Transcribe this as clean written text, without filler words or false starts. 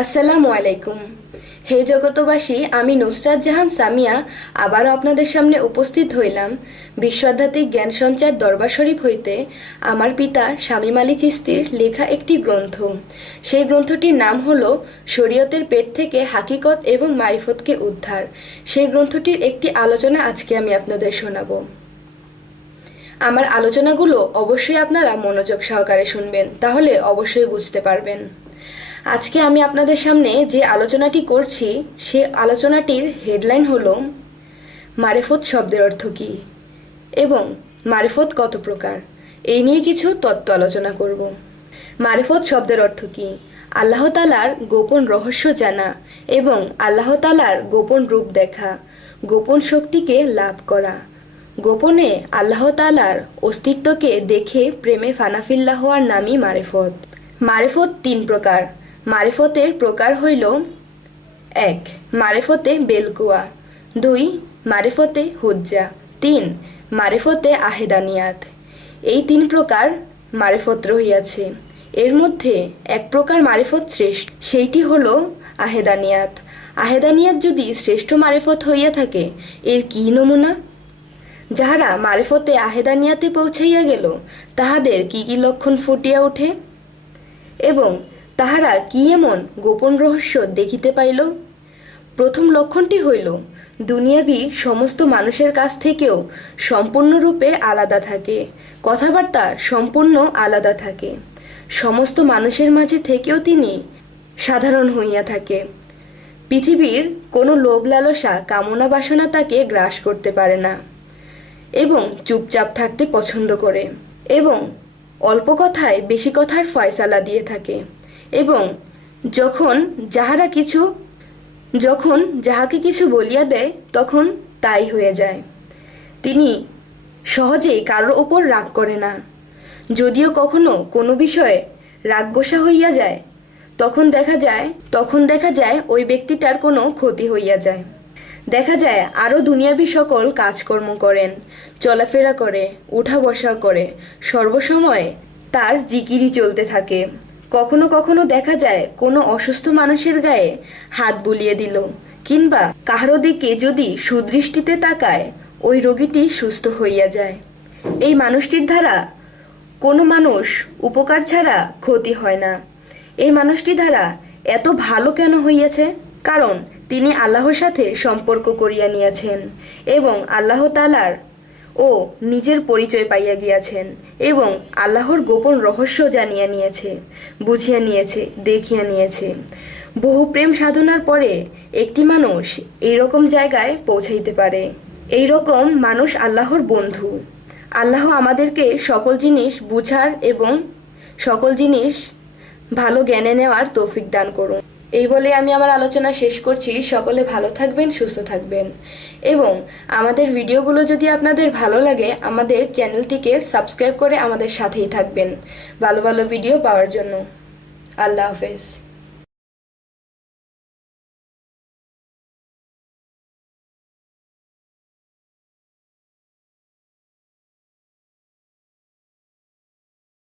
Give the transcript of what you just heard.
আসসালামু আলাইকুম। হে জগতবাসী, আমি নুসরাত জাহান সামিয়া আবারও আপনাদের সামনে উপস্থিত হইলাম বিশ্বআধ্যাত্মিক জ্ঞান সঞ্চার দরবার শরীফ হইতে আমার পিতা শামীম আলী চিশতির লেখা একটি গ্রন্থ। সেই গ্রন্থটির নাম হলো শরীয়তের পেট থেকে হাকিকত এবং মারিফতকে উদ্ধার। সেই গ্রন্থটির একটি আলোচনা আজকে আমি আপনাদের শোনাবো। আমার আলোচনাগুলো অবশ্যই আপনারা মনোযোগ সহকারে শুনবেন, তাহলে অবশ্যই বুঝতে পারবেন। আজকে আমি আপনাদের সামনে যে আলোচনাটি করছি সে আলোচনাটির হেডলাইন হলো মারিফত শব্দের অর্থ কী এবং মারিফত কত প্রকার, এই নিয়ে কিছু তত্ত্ব আলোচনা করব। মারিফত শব্দের অর্থ কী? আল্লাহ তাআলার গোপন রহস্য জানা এবং আল্লাহ তাআলার গোপন রূপ দেখা, গোপন শক্তিকে লাভ করা, গোপনে আল্লাহ তাআলার অস্তিত্বকে দেখে প্রেমে ফানাফিল্লাহ হওয়ার নামই মারিফত। মারিফত তিন প্রকার। মারিফতের প্রকার হইল: 1. মারিফতে বেলকুয়া, 2. মারিফতে হুজ্জা, 3. মারিফতে আহেদানিয়াত। এই তিন প্রকার মারিফত রহিয়াছে। এর মধ্যে এক প্রকার মারিফত শ্রেষ্ঠ, সেইটি হল আহেদানিয়াত। আহেদানিয়াত যদি শ্রেষ্ঠ মারিফত হইয়া থাকে, এর কি নমুনা? যাহারা মারিফতে আহেদানিয়াতে পৌঁছাইয়া গেল, তাহাদের কি কি লক্ষণ ফুটিয়া ওঠে এবং তাহারা কি এমন গোপন রহস্য দেখিতে পাইল? প্রথম লক্ষণটি হইল, দুনিয়াবি সমস্ত মানুষের কাছ থেকেও সম্পূর্ণরূপে আলাদা থাকে, কথাবার্তা সম্পূর্ণ আলাদা থাকে। সমস্ত মানুষের মাঝে থেকেও তিনি সাধারণ হইয়া থাকে। পৃথিবীর কোনো লোভ লালসা কামনা বাসনা তাকে গ্রাস করতে পারে না এবং চুপচাপ থাকতে পছন্দ করে এবং অল্প কথায় বেশি কথার ফয়সালা দিয়ে থাকে এবং যখন যাহাকে কিছু বলিয়া দেয় তখন তাই হয়ে যায়। তিনি সহজেই কারোর ওপর রাগ করে না। যদিও কখনো কোনো বিষয়ে রাগ গোসা হইয়া যায়, তখন দেখা যায় ওই ব্যক্তিটার কোনো ক্ষতি হইয়া যায়। দেখা যায় আরও দুনিয়াবি সকল কাজকর্ম করেন, চলাফেরা করে, উঠা বসা করে, সর্বসময় তার জিকিরি চলতে থাকে। কখনো কখনো দেখা যায় কোনো অসুস্থ মানুষের গায়ে হাত বুলিয়ে দিল, কিংবা কাহারো দিকে যদি সুদৃষ্টিতে তাকায়, ওই রোগীটি সুস্থ হইয়া যায়। এই মানুষটির দ্বারা কোনো মানুষ উপকার ছাড়া ক্ষতি হয় না। এই মানুষটি দ্বারা এত ভালো কেন হইয়াছে? কারণ তিনি আল্লাহর সাথে সম্পর্ক করিয়া নিয়েছেন এবং আল্লাহ তাআলার ও নিজের পরিচয় পাইয়া গিয়াছেন এবং আল্লাহর গোপন রহস্য জানিয়া নিয়েছে, বুঝিয়া নিয়েছে, দেখিয়া নিয়েছে। বহু প্রেম সাধনার পরে একটি মানুষ এইরকম জায়গায় পৌঁছাইতে পারে। এই রকম মানুষ আল্লাহর বন্ধু। আল্লাহ আমাদেরকে সকল জিনিস বুঝার এবং সকল জিনিস ভালো জ্ঞানে নেওয়ার তৌফিক দান করুন। এই বলে আমি আমার আলোচনা শেষ করছি। সকলে ভালো থাকবেন, সুস্থ থাকবেন এবং আমাদের ভিডিওগুলো যদি আপনাদের ভালো লাগে, আমাদের চ্যানেলটিকে সাবস্ক্রাইব করে আমাদের সাথেই থাকবেন ভালো ভালো ভিডিও পাওয়ার জন্য। আল্লাহ হাফেজ।